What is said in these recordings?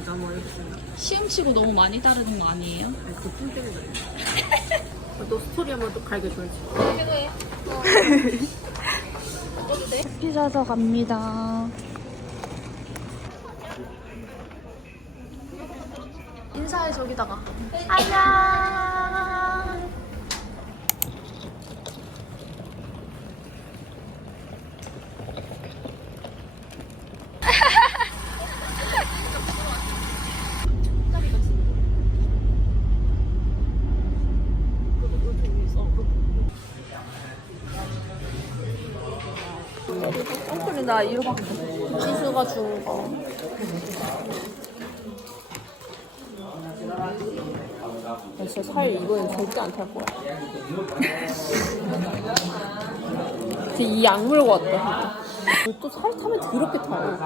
맞아 뭐 이렇게 시음치고 너무 많이 따르는 거 아니에요? 그뿐 때문에 또 스토리 한번 또 갈게 돌지 커피 사서 갑니다. 인사해 저기다가. 안녕. 나 이거 봤어. 지수가 준 거. 진짜 살 이거는 절대 안 탈 거야. 진짜 이 약물 같다. 또살 타면 더럽게 타요?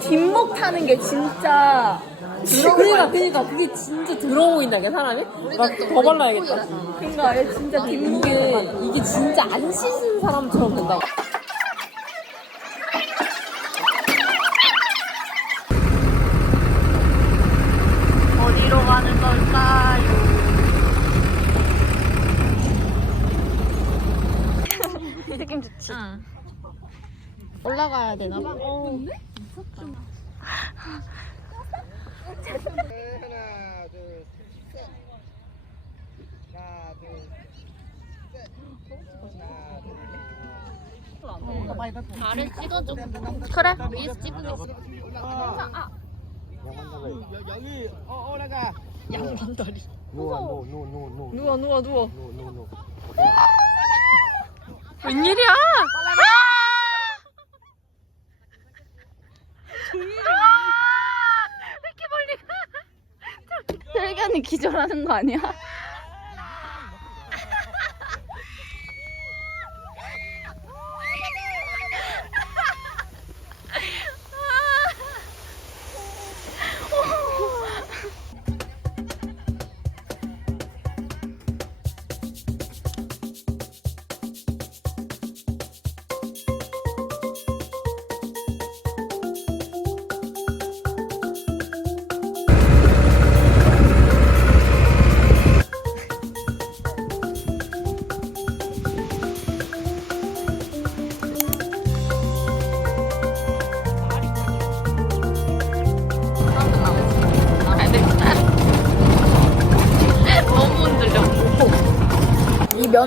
뒷목 타는 게 진짜 그러니까 그러니까 그게 진짜 더러워 보인다 게 사람이? 막더 발라야겠다. 그러니까 얘 진짜 뒷목이 이게 이게 진짜 안 씻은 사람처럼 된다 어 가는 걸까요? 느낌 좋지? 올라가야 되나 봐. 어. 하나, 둘, 셋. 하나, 둘, 셋. 하나, 둘. 나를 찍어줘. 그래. 위에서 찍고 있어. 여기 어 올라가. 양반다리. 누워 누워 누워 누워 누워 누워 누워. 누워 누워 누워. 웬일이야? 왜 이렇게 멀리 가? 혈견이 기절하는 거 아니야?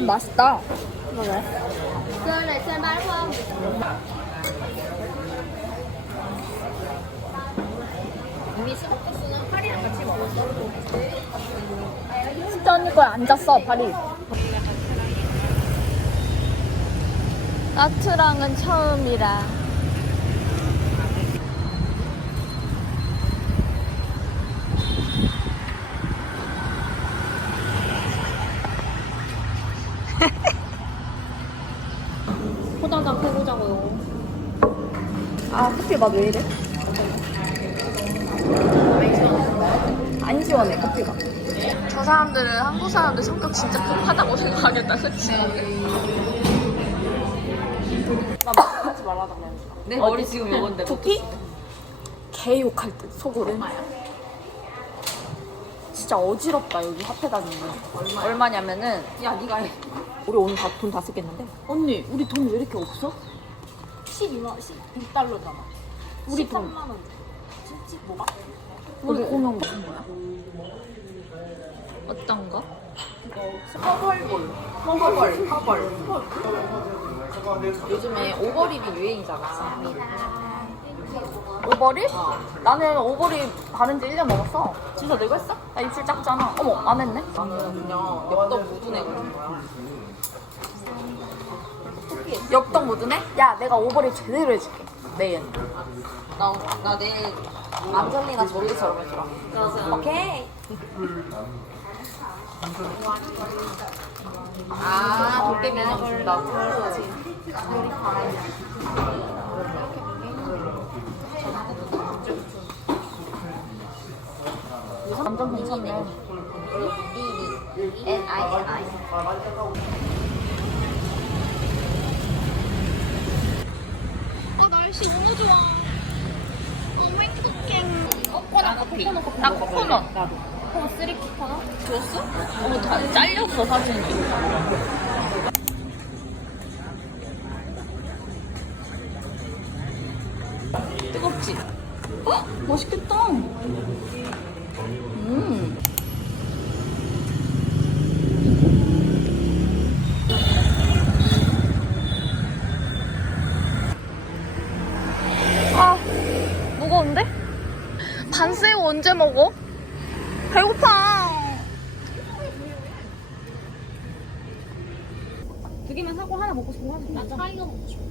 이면 맛있다. 진짜 언니 거에 앉았어, 발이. 나트랑은 처음이라. 포장장 해보자고요 아, 커피 맛 왜 이래? 안 시원해, 커피가. 저 사람들은 한국 사람들 성격 진짜 급하다고 생각하겠다, 그치? 하지 말라고 내 머리 지금 이건데 두피? 개 욕할 듯, 속으로. 진짜 어지럽다, 여기 화폐 다니는 거. 얼마냐면은, 야 니가 해 우리 오늘 다, 돈다 쓰겠는데? 언니 우리 돈 왜 이렇게 없어? 12만, 1달러잖아. 우리 돈 13만 원. 진짜 뭐가? 우리 공연 무슨 거야? 어떤 거? 허벌볼 허벌 허벌 요즘에 오버립이 유행이잖아 오버립? 나는 오버립 바른 지 1년 넘었어. 진짜 내가 했어? 나 입술 작잖아. 어머, 안 했네? 나는 그냥 엽떡 애 같은 거야 엽떡 묻으네? 야, 내가 오버립 제대로 해줄게. 내일. 나, 나 내일 안젤리나 졸리처럼 해주라 오케이. 아 도깨비 인형 준다고 완전 괜찮네. N I N I 아, 날씨 너무 좋아. 너무 행복해. 코코넛 커피. 나 코코넛. 나도. 코코넛 3 코코넛? 줬어? 어, 다 잘렸어, 사진이. 뜨겁지? 어? 맛있겠다. 음. 아, 무거운데? 반새우 언제 먹어? 배고파. 두 개만 사고 하나 먹고 싶은 거 하나 나 차이가 먹고 싶어.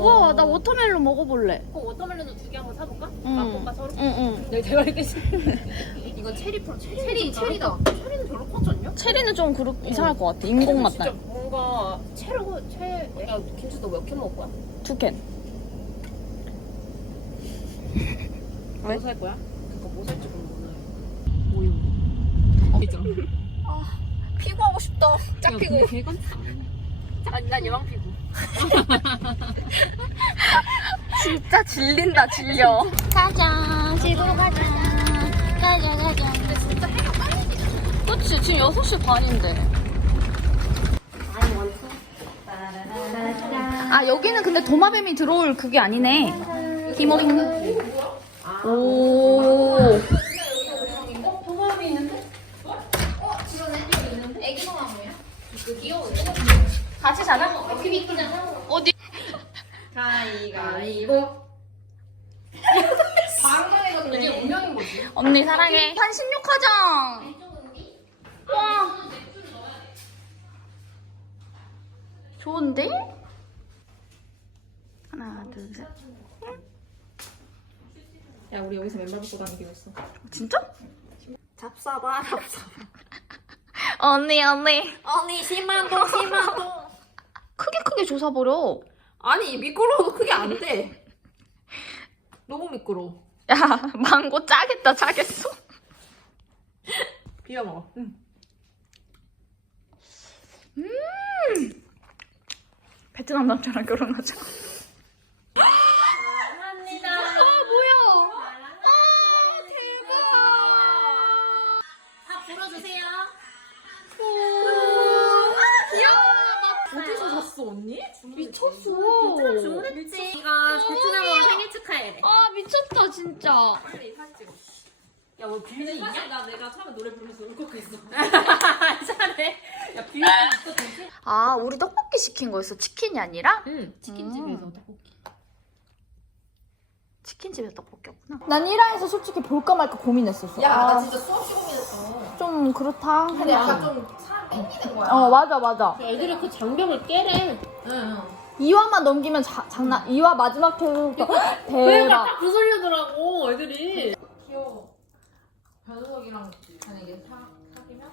우와, 나 워터멜론 먹어볼래. 그 워터멜론도 두 개 한번 사볼까? 응. 맛볼까 서로? 응, 응. 내가 대화할 때 이건 체리 프로 체리 체리 체리다. 체리는 별로 커지 않냐? 체리는 좀 그렇, 이상할 것 같아. 인공 맛 진짜 나. 뭔가 체로 체. 야 김치 너몇 캔 먹을 거야? 두 캔. 왜? 뭐 살 거야? 그거 뭐 살지 모르겠네. 우유. 어, 있잖아. 피구하고 싶다. 짝 피구. 개건. 아니 난 여왕 피구. 진짜 질린다, 질려. 가자, 집으로 가자. 가자, 가자. 근데 진짜 해가 빨리. 그치, 지금 6시 반인데. 아, 여기는 근데 도마뱀이 들어올 그게 아니네. 기모링. 오. 도마뱀이 있는데? 같이 자자. 어디? 가위가위보. 방금이거든요. 이게 운명인 거지. 언니 사랑해. 한 16화장. 와. 좋은데? 하나, 둘, 셋. 야 우리 여기서 맨발 벗고 다니기로 했어. 진짜? 잡사봐 잡사봐. 언니, 언니. 언니 10만 동 10만 동. 크게 크게 조사버려. 아니 미끄러워도 크게 안 돼. 너무 미끄러워. 야, 망고 짜겠다, 짜겠어. 비벼 먹어. 응. 베트남 남자랑 결혼하자. 샀어 언니? 미쳤어. 베트남 주문했지. 이가 베트남으로 생일 축하해. 아, 미쳤다, 진짜. 빨리 사진 찍어. 야, 뭐 빌리 있냐? 나 내가 처음에 노래 부르면서 울컥했어. 잘해. 야, 빌리 있어, 아, 우리 떡볶이 시킨 거였어. 치킨이 아니라? 응, 치킨집에서 떡볶이. 치킨집에서 떡볶이였구나. 난 1화에서 솔직히 볼까 말까 고민했었어. 야, 아, 나 진짜 수없이 고민했어. 좀 그렇다. 근데 약간 좀 사 거야. 어, 맞아, 맞아. 애들이 그 장벽을 깨래. 응, 2화만 넘기면 자, 장난, 2화 마지막 회부터 그러니까 대박. 딱 부설려더라고, 애들이. 귀여워. 변석이랑 만약에 사, 사귀면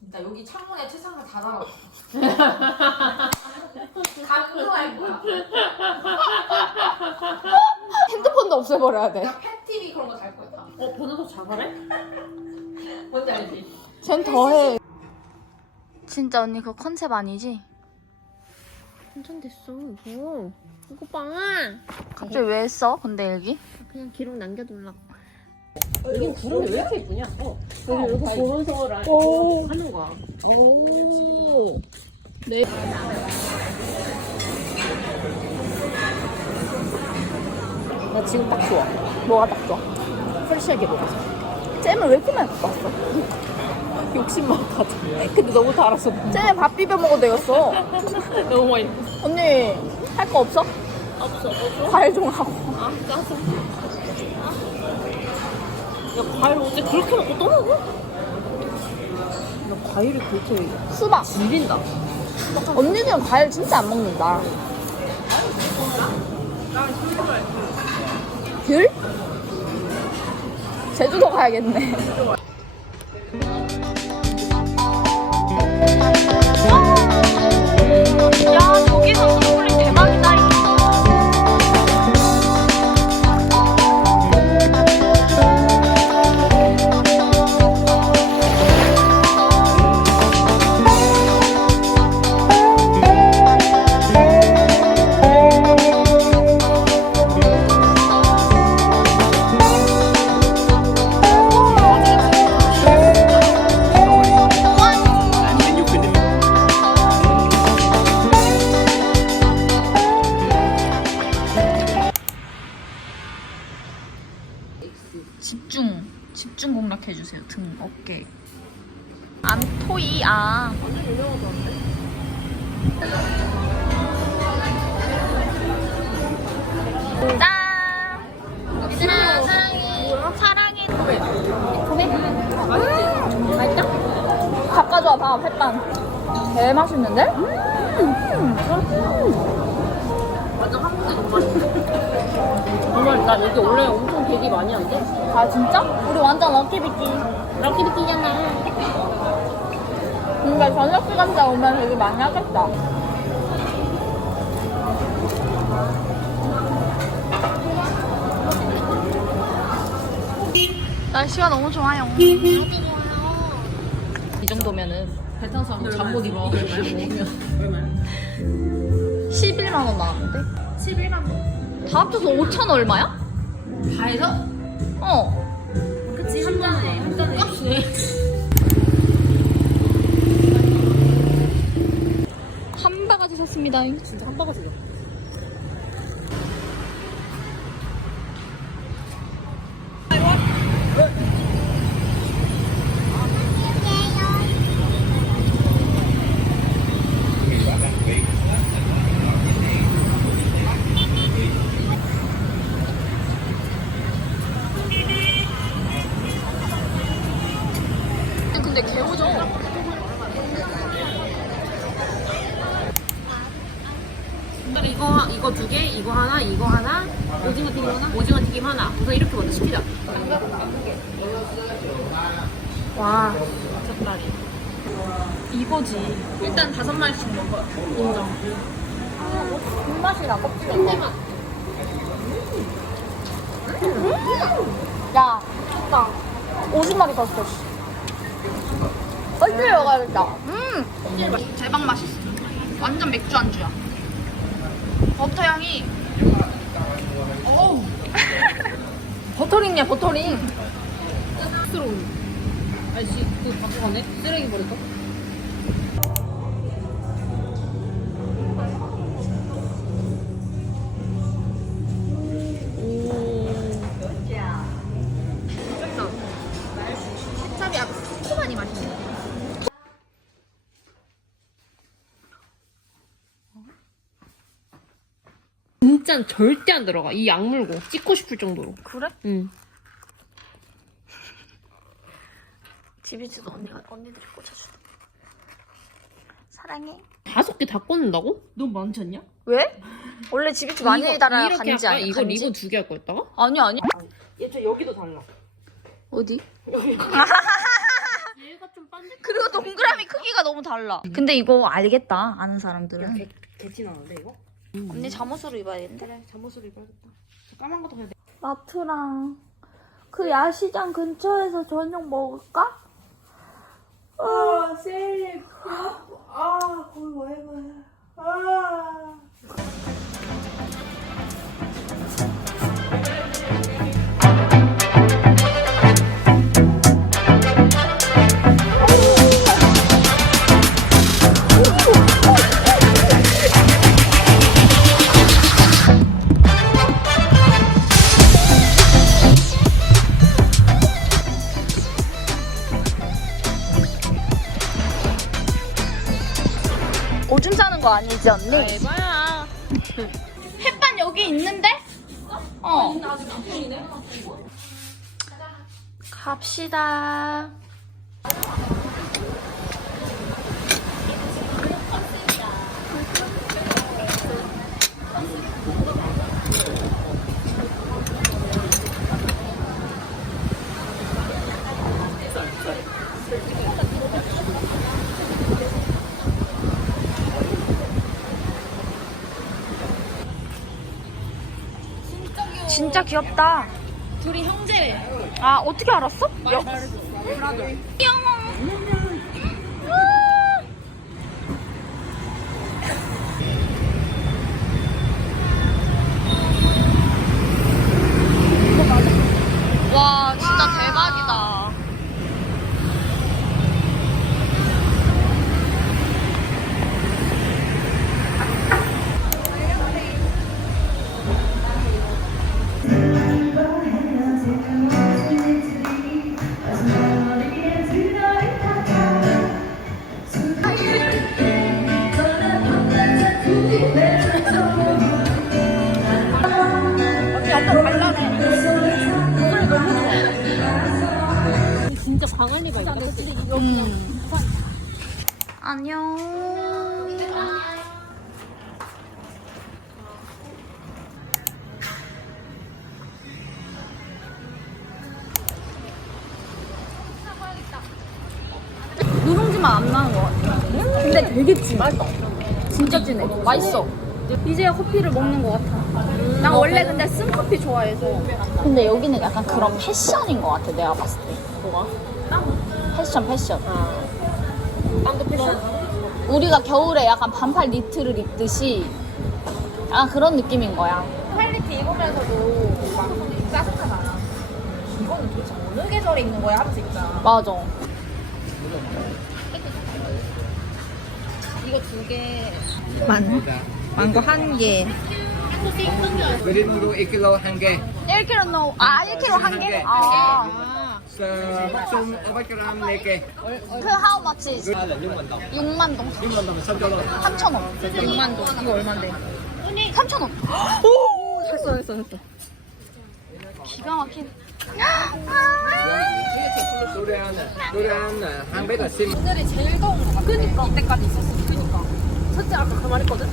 진짜 여기 창문에 책상을 다 달아. 감동할 거야. 핸드폰도 없애버려야 돼. 나 팬티비 그런 거달 거야. 다. 어, 변호사 자살해? 뭔지 알지? 쟨 더해. 진짜 언니 그거 컨셉 아니지? 완전 됐어, 이거. 이거 봐. 갑자기 왜 했어? 근데 여기? 그냥 기록 남겨둘라고. 여긴 구름이 왜 이렇게 예쁘냐? 어. 여기 이거 보면서 라- 오. 하는 거야. 오. 나 지금 딱 좋아. 뭐가 딱 좋아? 프레시하게 먹어서. 잼을 왜 이렇게 많이 갖고 왔어? 욕심 많아가지고. 근데 너무 달아서 잼에 밥 비벼 먹어도 되겠어. 너무 많이. 언니, 할 거 없어? 없어, 없어. 과일 좀 하고. 아, 짜서. 야, 과일 어제 그렇게 먹고 또 먹어? 야, 과일을 그렇게 수박. 질린다. 언니는 과일 진짜 안 먹는다. 귤? 제주도 가야겠네. 짠! 음, 햇반. 개 맛있는데? 완전 한국에 너무 맛있어. 정말 나 여기 원래 엄청 대기 많이 한대. 아, 진짜? 우리 완전 럭키비키. 럭키비키잖아. 근데 저녁 시간 때 오면 되게 많이 하겠다. 날씨가 너무 좋아요. 이 정도면은 배탄수하고 잠못 입어. 얼마야? 11만 원 나왔는데? 11만 원. 다 합쳐서 5천 얼마야? 다 해서? 어. 그치 한 잔에 한 잔에 값이네. 샀습니다. 진짜 한 바가지 죠 근데 개오죠? 이거 하- 이거 두 개, 이거 하나, 이거 하나, 오징어 튀김 하나, 오징어 튀김 하나. 우선 이렇게 먼저 시키자. 와, 젓갈이. 이거지. 일단 다섯 마리씩 먹어. 인정. 불맛이나 껍질. 흰내맛. 야, 나 50마리 샀어, 씨. 얼른 먹어야겠다. 음! 대박 맛있어. 완전 맥주 안주야. 버터 향이 버터링이야, 버터링. 스스러운. 아저씨, 그거 갖고 가네? 쓰레기 맛있네. 진짜 절대 안 들어가. 이 약물고. 찍고 싶을 정도로. 그래? 응. 디비즈도 언니가 언니들이 꽂아주는. 사랑해. 다섯 개 다 꽂는다고? 너무 많지 않냐? 왜? 원래 지비치 많이 달아야 이렇게 간지 할까? 아니야? 이거 간지? 리본 두 개 할 거였다가? 아니 아니. 얘 저 여기도 달라. 어디? 얘가 좀 반대. 그리고 동그라미 크기가 너무 달라. 근데 이거 알겠다. 아는 사람들은. 개티 나는데 이거? 언니 잠옷으로 입어야겠는데? 그래 잠옷으로 입어야겠다. 저 까만 것도 해야 돼. 마트랑 그 야시장 근처에서 저녁 먹을까? 아, 셀. 아, 거기 왜 가? 아. 아니지 언니? 에바야. 햇반 여기 있는데? 어. 갑시다. 진짜 귀엽다. 둘이 형제래. 아 어떻게 알았어? 여... 귀여워. 와 진짜 대박이다. 되게 진해. 진짜 진해. 맛있어. 이제야 커피를 먹는 것 같아. 난 원래 근데 쓴 커피 좋아해서. 근데 여기는 약간 그런 패션인 것 같아, 내가 봤을 때. 뭐가? 패션, 패션. 빵도 패션. 우리가 겨울에 약간 반팔 니트를 입듯이 약간 그런 느낌인 거야. 퀄리티 입으면서도 막 짜증나잖아. 이거는 도대체 어느 계절에 입는 거야 하면서 입잖아. 맞아. 이거 두 개. 망고 한 개. 그림으로 1kg 한 개. 1kg 넣어. 아, 1kg 한 개? 아. 박송 500g 네 개. 그 how much is? 아, 6만 동. 6만 동. 6만 동은 3천 원. 3천 원. 6만 동. 이거 얼마인데? 3천 원. 오! 됐어, 됐어, 됐어. 기가 막힌. 노래하는 노래하는 한 배가 10. 오늘이 제일 더운 거 같아. 그니까. 이때까지 있었어. 그니까. 첫째 아까 그 말했거든.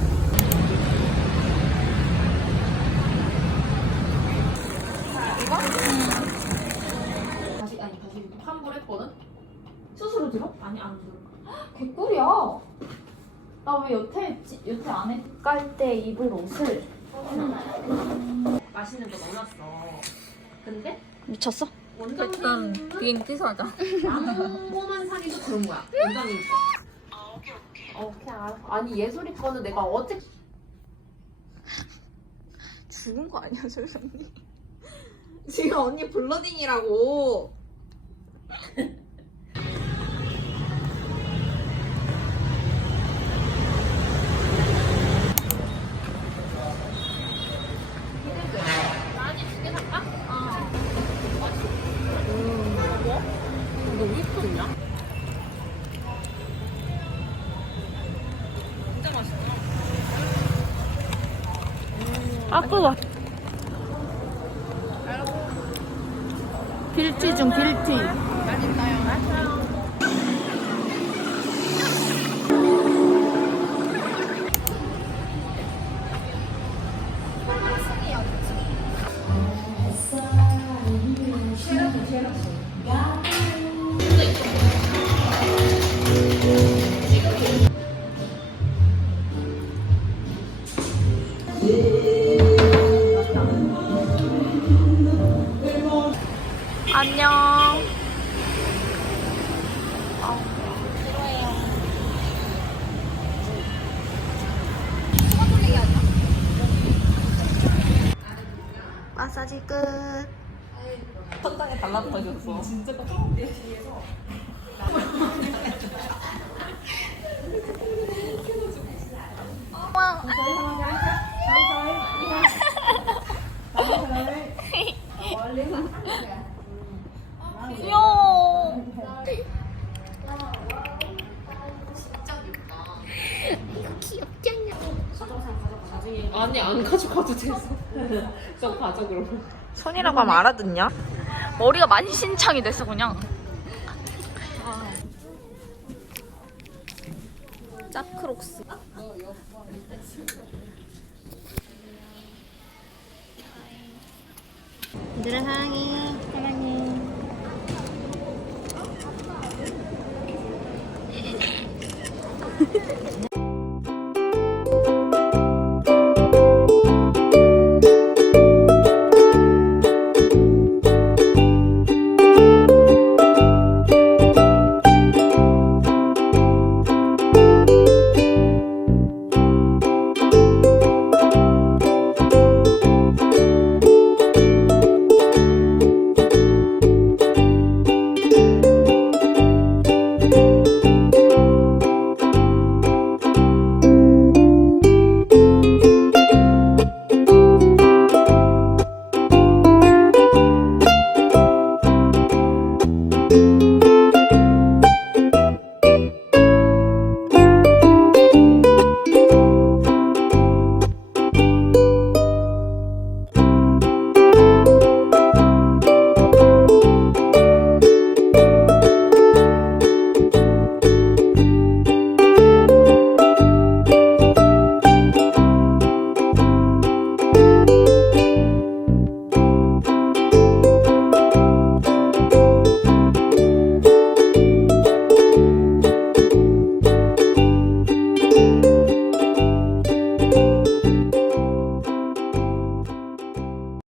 다시 아니 다시 환불했거든. 스스로 들어? 아니 안 들어. 개꿀이야. 나 왜 여태 했지? 여태 안 해? 깔 때 입을 옷을. 맛있는 거 넣어놨어. 근데 미쳤어? 원장님 비행기 사자. 망고만 사기도 그런 거야. 원장님. 아 오케이 오케이. 오케이 알았어. 아니 예솔이 거는 내가 어제 죽은 거 아니야, 설상님? 지금 언니 블러딩이라고. 아까워. 빌티 중 빌티. 귀여워. 아니 안 가져가도 됐어. 좀 가져 그러면. 손이라고 하면 알아듣냐? 머리가 만신창이 됐어 그냥. 짭크록스. 얘들아 사랑해.